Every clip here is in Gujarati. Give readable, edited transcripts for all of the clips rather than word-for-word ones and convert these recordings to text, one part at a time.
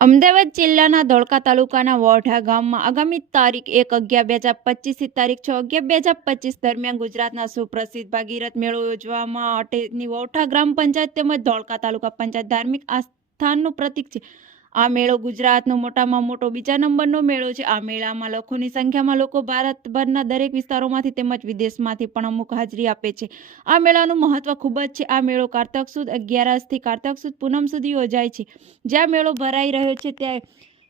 અમદાવાદ જિલ્લાના ધોળકા તાલુકાના વોઢા ગામમાં આગામી તારીખ 1/11/2025 થી તારીખ 6/11/2025 દરમિયાન ગુજરાતના સુપ્રસિદ્ધ ભાગીરથ મેળો યોજવામાં અટેની વોઢા ગ્રામ પંચાયત તેમજ ધોળકા તાલુકા પંચાયત ધાર્મિક આસ્થાનું પ્રતીક છે. આ મેળો ગુજરાતનો મોટામાં મોટો બીજા નંબરનો મેળો છે. આ મેળામાં લાખોની સંખ્યામાં લોકો ભારતભરના દરેક વિસ્તારોમાંથી તેમજ વિદેશમાંથી પણ અમુક હાજરી આપે છે. આ મેળાનું મહત્વ ખૂબ જ છે. આ મેળો કારતક સુદ 11થી કારતક સુદ પૂનમ સુધી યોજાય છે. જ્યાં મેળો ભરાઈ રહ્યો છે ત્યાં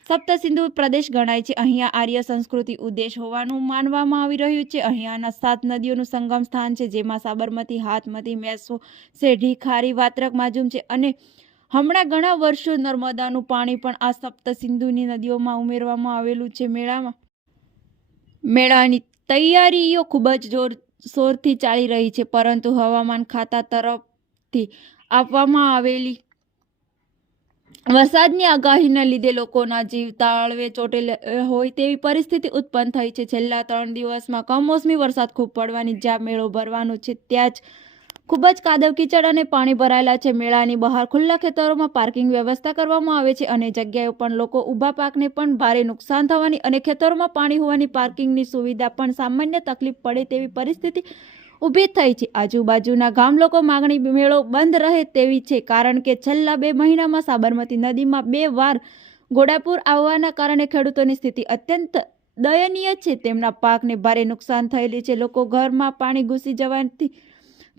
સપ્તસિંધુ પ્રદેશ ગણાય છે. અહીંયા આર્ય સંસ્કૃતિ ઉદ્દેશ હોવાનું માનવામાં આવી રહ્યું છે. અહીંયાના 7 નદીઓનું સંગમ સ્થાન છે, જેમાં સાબરમતી, હાથમતી, મેસો, સેઢી, ખારી, વાત્રક, માજુમ છે અને હમણાં ઘણા વર્ષો નર્મદાનું પાણી પણ આ સપ્તસિંધુની નદીઓમાં ઉમેરવામાં આવેલું છે. મેળાની તૈયારીઓ ખૂબ જ જોરશોરથી ચાલી રહી છે, પરંતુ હવામાન ખાતા તરફથી આપવામાં આવેલી વરસાદની આગાહીના લીધે લોકોના જીવ તાળવે ચોંટેલા હોય તેવી પરિસ્થિતિ ઉત્પન્ન થઈ છે. છેલ્લા 3 દિવસમાં કમોસમી વરસાદ ખૂબ પડવાની જ્યાં મેળો ભરવાનો છે ત્યાં જ ખૂબ જ કાદવ કીચડ અને પાણી ભરાયેલા છે. મેળાની બહાર ખુલ્લા ખેતરોમાં પાર્કિંગ વ્યવસ્થા કરવામાં આવે છે અને જગ્યાએ પણ લોકો ઊભા પાકને પણ ભારે નુકસાન થવાની અને ખેતરોમાં પાણી હોવાની પાર્કિંગની સુવિધા પણ સામાન્ય તકલીફ પડે તેવી પરિસ્થિતિ ઊભી થઈ છે. આજુબાજુના ગામ લોકો માંગણી મેળો બંધ રહે તેવી છે, કારણ કે છેલ્લા 2 મહિનામાં સાબરમતી નદીમાં 2 વાર ઘોડાપૂર આવવાના કારણે ખેડૂતોની સ્થિતિ અત્યંત દયનીય છે. તેમના પાકને ભારે નુકસાન થયેલી છે. લોકો ઘરમાં પાણી ઘૂસી જવાથી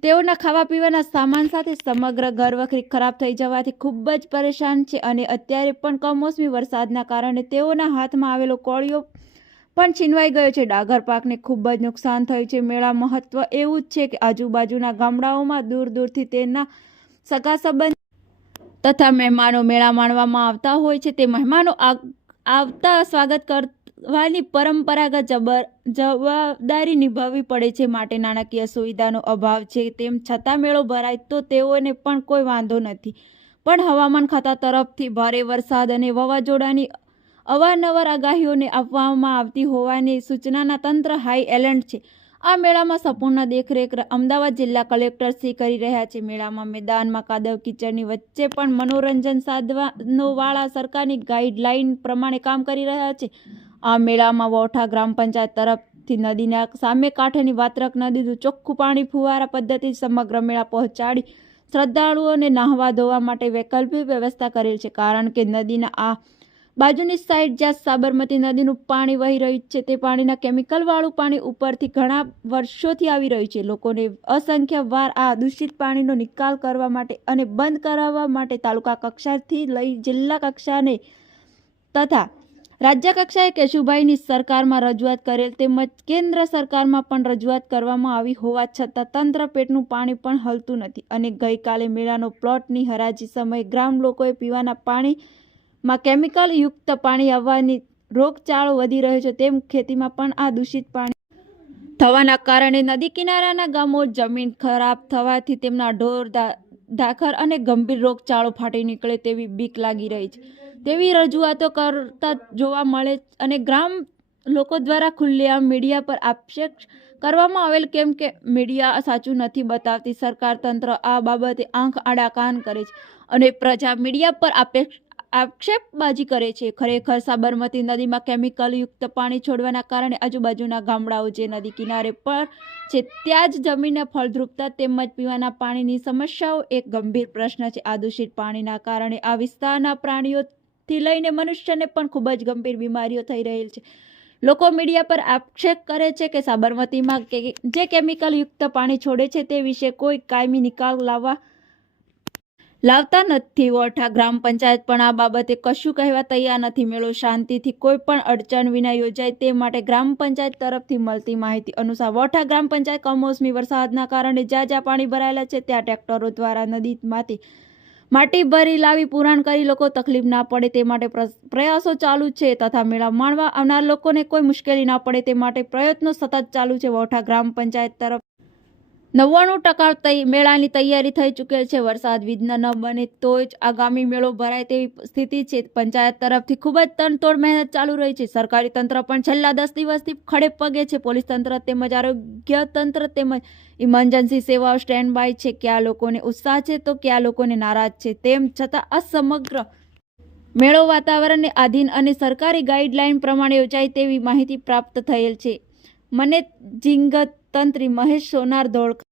તેઓના ખાવા પીવાના સામાન સાથે સમગ્ર ઘરવખરી ખરાબ થઈ જવાથી ખૂબ જ પરેશાન છે અને અત્યારે પણ કમોસમી વરસાદના કારણે તેઓના હાથમાં આવેલો કોળિયો પણ છીનવાઈ ગયો છે. ડાંગર પાકને ખૂબ જ નુકસાન થયું છે. મેળા મહત્વ એવું જ છે કે આજુબાજુના ગામડાઓમાં દૂર દૂરથી તેના સગા સંબંધ તથા મહેમાનો મેળા માણવામાં આવતા હોય છે. તે મહેમાનો આવતા સ્વાગત કરવાની પરંપરાગત જવાબદારી નિભાવવી પડે છે. માટે નાણાકીય સુવિધાનો અભાવ છે. તેમ છતાં મેળો ભરાય તો તેઓને પણ કોઈ વાંધો નથી, પણ હવામાન ખાતા તરફથી ભારે વરસાદ અને વાવાઝોડાની અવારનવાર આગાહીઓને આપવામાં આવતી હોવાની સૂચનાના તંત્ર હાઈ એલર્ટ છે. આ મેળામાં સંપૂર્ણ દેખરેખ અમદાવાદ જિલ્લા કલેક્ટર શ્રી કરી રહ્યા છે. મેળામાં મેદાનમાં કાદવ કીચડની વચ્ચે પણ મનોરંજન સાધનોવાળા સરકારની ગાઈડલાઈન પ્રમાણે કામ કરી રહ્યા છે. આ મેળામાં વોઢા ગ્રામ પંચાયત તરફથી નદીના સામે કાંઠેની વાત્રક નદીનું ચોખ્ખું પાણી ફુવારા પદ્ધતિ સમગ્ર મેળા પહોંચાડી શ્રદ્ધાળુઓને નાહવા ધોવા માટે વૈકલ્પિક વ્યવસ્થા કરેલ છે, કારણ કે નદીના આ બાજુની સાઈડ જ્યાં સાબરમતી નદીનું પાણી વહી રહ્યું છે તે પાણીના કેમિકલવાળું પાણી ઉપરથી ઘણા વર્ષોથી આવી રહ્યું છે. લોકોને અસંખ્ય વાર આ દૂષિત પાણીનો નિકાલ કરવા માટે અને બંધ કરાવવા માટે તાલુકા કક્ષાથી લઈ જિલ્લા કક્ષાને તથા રાજ્ય કક્ષાએ કેશુભાઈની સરકારમાં રજૂઆત કરેલ તેમજ કેન્દ્ર સરકારમાં પણ રજૂઆત કરવામાં આવી હોવા છતાં તંત્ર પેટનું પાણી પણ હલતું નથી અને ગઈકાલે મેળાનો પ્લોટની હરાજી સમયે ગ્રામ લોકોએ પીવાના પાણીમાં કેમિકલ યુક્ત પાણી આવવાની રોગચાળો વધી રહ્યો છે. તેમ ખેતીમાં પણ આ દૂષિત પાણી થવાના કારણે નદી કિનારાના ગામો જમીન ખરાબ થવાથી તેમના ઢોર ધાખર અને ગંભીર રોગચાળો ફાટી નીકળે તેવી બીક લાગી રહી છે તેવી રજૂઆતો કરતા જોવા મળે અને ગ્રામ લોકો દ્વારા ખુલ્લેઆમ મીડિયા પર આક્ષેપ કરવામાં આવેલ, કેમ કે મીડિયા સાચું નથી બતાવતી. સરકાર તંત્ર આ બાબતે આંખ આડા કાન કરે છે અને પ્રજા મીડિયા પર આક્ષેપબાજી કરે છે. ખરેખર સાબરમતી નદીમાં કેમિકલ યુક્ત પાણી છોડવાના કારણે આજુબાજુના ગામડાઓ જે નદી કિનારે પર છે ત્યાં જ જમીનને ફળદ્રુપતા તેમજ પીવાના પાણીની સમસ્યાઓ એક ગંભીર પ્રશ્ન છે. આ દૂષિત પાણીના કારણે આ વિસ્તારના પ્રાણીઓથી લઈને મનુષ્યને પણ ખૂબ જ ગંભીર બીમારીઓ થઈ રહેલ છે. લોકો મીડિયા પર આક્ષેપ કરે છે કે સાબરમતીમાં જે કેમિકલ યુક્ત પાણી છોડે છે તે વિશે કોઈ કાયમી નિકાલ લાવતા નથી. વોઢા ગ્રામ પંચાયત પણ આ બાબતે કશું કહેવા તૈયાર નથી. મેળો શાંતિથી કોઈ પણ અડચણ વિના યોજાય તે માટે ગ્રામ પંચાયત તરફથી મળતી માહિતી અનુસાર વોઢા ગ્રામ પંચાયત કમોસમી વરસાદના કારણે જ્યાં જ્યાં પાણી ભરાયેલા છે ત્યાં ટ્રેક્ટરો દ્વારા નદીમાંથી માટી ભરી લાવી પુરાણ કરી લોકો તકલીફ ના પડે તે માટે પ્રયાસો ચાલુ છે તથા મેળા માણવા આવનાર લોકોને કોઈ મુશ્કેલી ના પડે તે માટે પ્રયત્નો સતત ચાલુ છે. વોઢા ગ્રામ પંચાયત તરફ 99% મેળાની તૈયારી થઈ ચૂકેલ છે. વરસાદ વિઘ્ન ન બને તો જ આગામી મેળો ભરાય તેવી સ્થિતિ છે. પંચાયત તરફથી ખૂબ જ તનતોડ મહેનત ચાલુ રહી છે. સરકારી તંત્ર પણ છેલ્લા 10 દિવસથી ખડે પગે છે. પોલીસ તંત્ર તેમજ આરોગ્ય તંત્ર તેમજ ઇમરજન્સી સેવાઓ સ્ટેન્ડ બાય છે. ક્યાં લોકોને ઉત્સાહ છે તો ક્યાં લોકોને નારાજ છે. તેમ છતાં આ સમગ્ર મેળો વાતાવરણને આધીન અને સરકારી ગાઈડલાઈન પ્રમાણે યોજાય તેવી માહિતી પ્રાપ્ત થયેલ છે. મેનેજિંગ તંત્રી મહેશ સોનાર ધોળકા.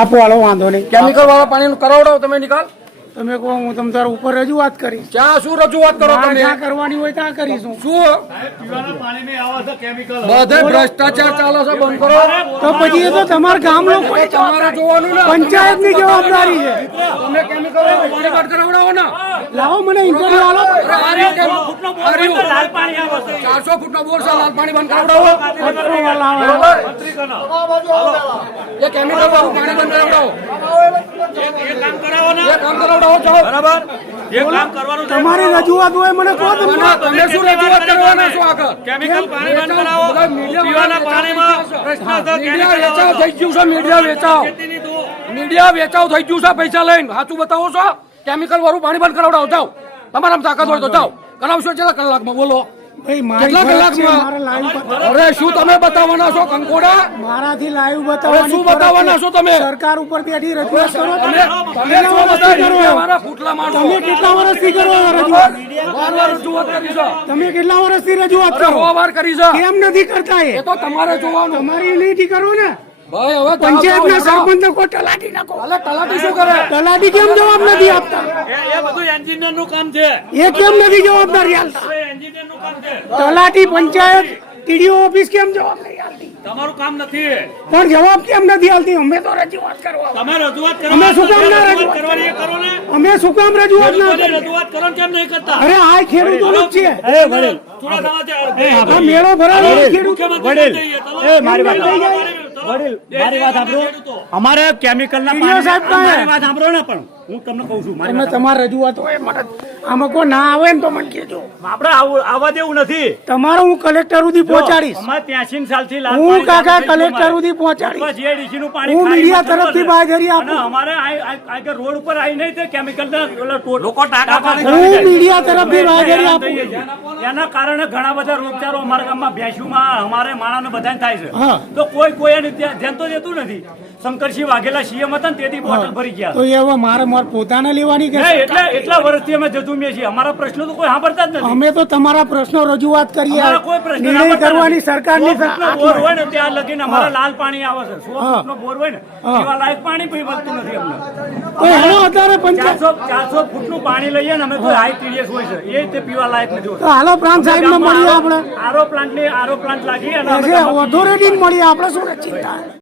આપો હાલો વાંધો નહીં. કેમિકલ વાળા પાણીનો કરાવડાવો તમે નિકાલ. તમે કહો હું તમ તારા ઉપર રજૂઆત કરીશ. ક્યાં શું રજૂઆત કરો મારે તમે? જ્યાં કરવાની હોય ત્યાં કરીશું. બધે ભ્રષ્ટાચાર ચાલે છે, બંધ કરો. તો પછી એ તો તમારા ગામ લોકો તમારે જોવાનું ને. પંચાયતની જવાબદારી છે. તમે કેમિકલ વાળું પાણી કાઢ કરાવડાવો ને. લાવો મને ઇન્ટરવ્યુ આલો. આ રહ્યું કેમ? 400 ફૂટનો બોર છે, લાલ પાણી બંધ કરાવડાવો. બરોબર? એ કેમિકલ વાળું પાણી બંધ કરાવડાવો. એ કામ કરાવડાવો જાઓ. બરાબર. તમારી રજૂઆત હોય મને કહો તમે. તમે શું રજૂઆત કરવાના છો આગળ? કેમિકલ પાણી બંધ કરાવો. પીવાના પાણીમાં ભ્રષ્ટાચાર મીડિયા વેચાવ થઈ ગયું છે. મીડિયા વેચાવ થઈ ગયું છે પૈસા લઈને. સાચું બતાવો છો? કેમિકલ વાળું પાણી બંધ કરાવડાવો જાઓ. તમારામાં તાકાત હોય તો જાઓ. કરાવશો કેટલા કલાકમાં બોલો? ભાઈ મારી કેટલા ફરજ છે, મારે કલાકમાં? લાઈવ અરે શું તમે બતાવવાના છો કંકોડા? મારાથી લાઈવ હવે બતાવવાની શું ફરજ બતાવવાના છે. છો તમે? સરકાર ઉપર બેઠી રજૂઆત કરો. તમે શું બતાવી? મારા ફૂટલા મારો. તમે કેટલા વર્ષથી કરો આ રજૂઆત? વાર રજૂઆત કરી છે. તમે કેટલા વર્ષથી રજૂઆત અરે કરો? 100 વાર કરી છે. કેમ નથી કરતા એ તો તમારે જોવાનું. તમારી નીતિ કરો ને. ભાઈ હવે પંચાયતના સરપંચને કોઈ તલાટી નાખો. તલાટી શું કરે? તલાટી કેમ જવાબ નથી આપતા? એ બધું એન્જિનિયર નું કામ છે. એ કેમ નથી જવાબદારી આપતા? એન્જિનિયર નું કામ છે. તલાટી પંચાયત ટીડીઓ ઓફિસ કેમ જવાબ નહીં આપતી? તમારું કામ નથી. પણ જવાબ કેમ નથી આપતી? અમે તો રજૂઆત કરવા. તમે રજૂઆત કરો. અમે શું કામ ના રજૂઆત કરવાની એ કરો ને. અમે શું કામ રજૂઆત ના ખેડૂતોની કરી? રજૂઆત કરો ને કેમ નહીં કરતા? અરે આ ખેડૂતોનું જ છે. થોડા સમાચાર. આ મેળો ભરાયો ખેડૂત. મારી વાત સાંભળો. અમારે કેમિકલ ના ટીડીઓ સાહેબ કહે. મારી વાત સાંભળો ને, પણ હું તમને કહું છું તમે તમારી રજૂઆત હોય મને આમાં કોઈ ના આવે ને તો મને કહેજો. આપણે આવવા દેવું નથી. તમારો હું કલેક્ટર સુધી પહોંચાડીશ. અમારે 83 સાલથી લાલ હું પાણી કાકા ચાલુ છે કલેક્ટર અમારે. સુધી પહોંચાડીશ. અથવા GIDC નું પાણી હું ખાલી મીડિયા માં તરફથી ચાલે. બાંહેધરી અને આપું. અમારે આ રોડ ઉપર આવી નહીં તે કેમિકલ લોકો હું મીડિયા તરફથી બાંહેધરી આપું. એના કારણે ઘણા બધા રોગચાળો અમારા ગામમાં ભેંસુમાં અમારે માણસને બધાને થાય હા. છે. તો કોઈ એની ધ્યાન તો દેતું નથી. શંકરસિંહ વાઘેલા CM હતા ને તેથી બોટલ ભરી ગયા. તો એ હવે મારે તમારે પોતાને લેવાની કે નહીં, એટલા વર્ષથી અમે જજુમીએ છીએ. અમારા પ્રશ્નો તો કોઈ સાંભળતા જ નથી. અમે તો તમારા પ્રશ્નો રજૂઆત કરીએ અમારા કોઈ પ્રશ્ન નિર્ણય સાંભળતા કરવાની નથી. સરકારની 100 ફૂટનો બોર હોય ને ત્યાં લગીને અમારા લાલ પાણી આવે છે. 100 ફૂટનો બોર હોય ને એવા લાયક પાણી પણ મળતું નથી અમને. તો એનો આધારે પંચાયત 400 ફૂટનું પાણી લઈએ ને અમે તો હાઈ ટીડીએસ હોય છે એ તે પીવા લાયક નથી હોતું. તો હાલો પ્રાંત સાહેબ ને મળીએ આપણે આરો પ્લાન્ટ લાગી અને અમે ઓથોરિટી મળીએ આપણે શું ચિંતા